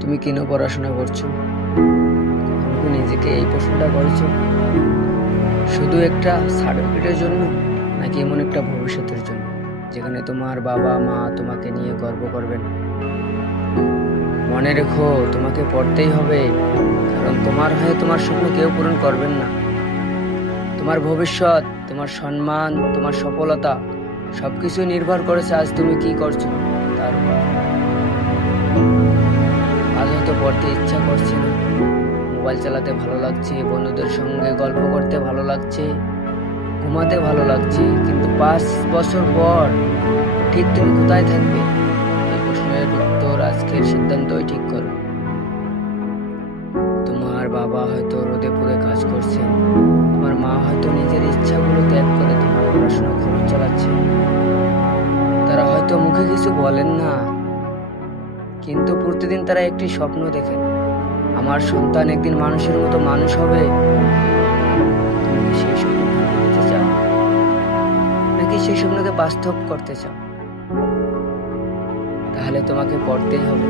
তুমি কেন পড়াশোনা করছো? কখনো কি নিজেকে এই প্রশ্নটা করেছো? শুধু একটা সার্টিফিকেটের জন্য, নাকি এমন একটা ভবিষ্যতের জন্য যেখানে তোমার বাবা মা তোমাকে নিয়ে গর্ব করবেন? মনে রেখো, তোমাকে পড়তেই হবে, কারণ তোমার হয়ে তোমার স্বপ্ন কেউ পূরণ করবেন না। তোমার ভবিষ্যৎ, তোমার সম্মান, তোমার সফলতা সবকিছু নির্ভর করেছে আজ তুমি কি করছো তার উপর। আজ হয়তো পড়তে ইচ্ছা করছে না, মোবাইল চালাতে ভালো লাগছে, বন্ধুদের সঙ্গে গল্প করতে ভালো লাগছে, ঘুমাতে ভালো লাগছে, কিন্তু 5 বছর পর ঠিক তুমি কোথায় থাকবে? এই প্রশ্নের উত্তর আজকের সিদ্ধান্তই ঠিক করবে। তোমার বাবা হয়তো রোদে পুড়ে কাজ করছেন, তোমার মা হয়তো নিজের ইচ্ছাগুলো ত্যাগ করে তোমার পড়াশোনা খরচ চালাচ্ছে। তারা হয়তো মুখে কিছু বলেন না, কিন্তু প্রতিদিন তারা একটি স্বপ্ন দেখেন, আমার সন্তান একদিন মানুষের মতো মানুষ হবে। তুমি কি সেই স্বপ্ন দেখতে চাও, নাকি সেই স্বপ্নকে বাস্তব করতে চাও? তাহলে তোমাকে পড়তেই হবে।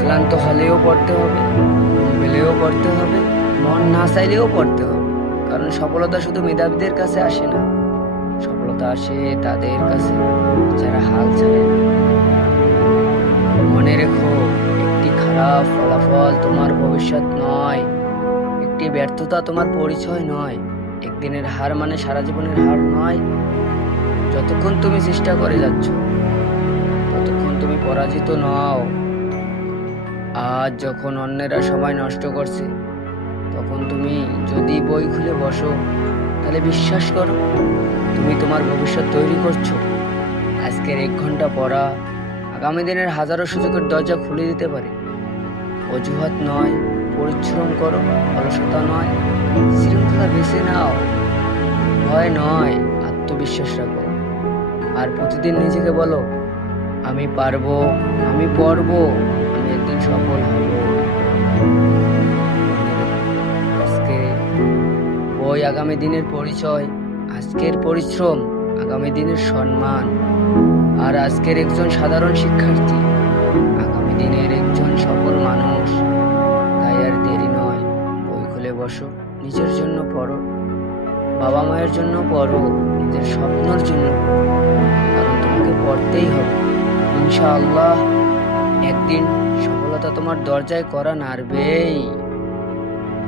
ক্লান্ত হলেও পড়তে হবে, ঘুম পেলেও পড়তে হবে, মন না চাইলেও পড়তে হবে। কারণ সফলতা শুধু মেধাবীদের কাছে আসে না, সফলতা আসে তাদের কাছে যারা হাল ছাড়ে না। মনে রেখো, একটি খারাপ ফলাফল তোমার ভবিষ্যৎ নয়, একটি ব্যর্থতা তোমার পরিচয় নয়, একদিনের হার মানে সারা জীবনের হার নয়। যতক্ষণ তুমি চেষ্টা করে যাচ্ছ, ততক্ষণ তুমি পরাজিত নও। আজ যখন অন্যেরা সময় নষ্ট করছে, তখন তুমি যদি বই খুলে বসো, তাহলে বিশ্বাস করো, তুমি তোমার ভবিষ্যৎ তৈরি করছো। আজকের 1 ঘন্টা পড়া আগামী দিনের হাজারো সুযোগের দরজা খুলে দিতে পারে। অজুহাত নয়, পরিশ্রম করো, অলসতা নয়, শৃঙ্খলা বেছে নাও, ভয় নয়, আত্মবিশ্বাস রাখো। আর প্রতিদিন নিজেকে বলো, আমি পারবো, আমি পড়বো, আমি একদিন সফল হব। আজকে বই আগামী দিনের পরিচয়, আজকের পরিশ্রম আগামী দিনের সম্মান, আর আজকের একজন সাধারণ শিক্ষার্থী আগামী দিনের একজন সফল মানুষ। তাই আর দেরি নয়, বই খুলে বসো, নিজের জন্য পড়ো, বাবা মায়ের জন্য পড়ো, নিজের স্বপ্নের জন্য পড়ো, কারণ তোমাকে পড়তেই হবে। ইনশাআল্লাহ একদিন সফলতা তোমার দরজায় কড়া নাড়বেই।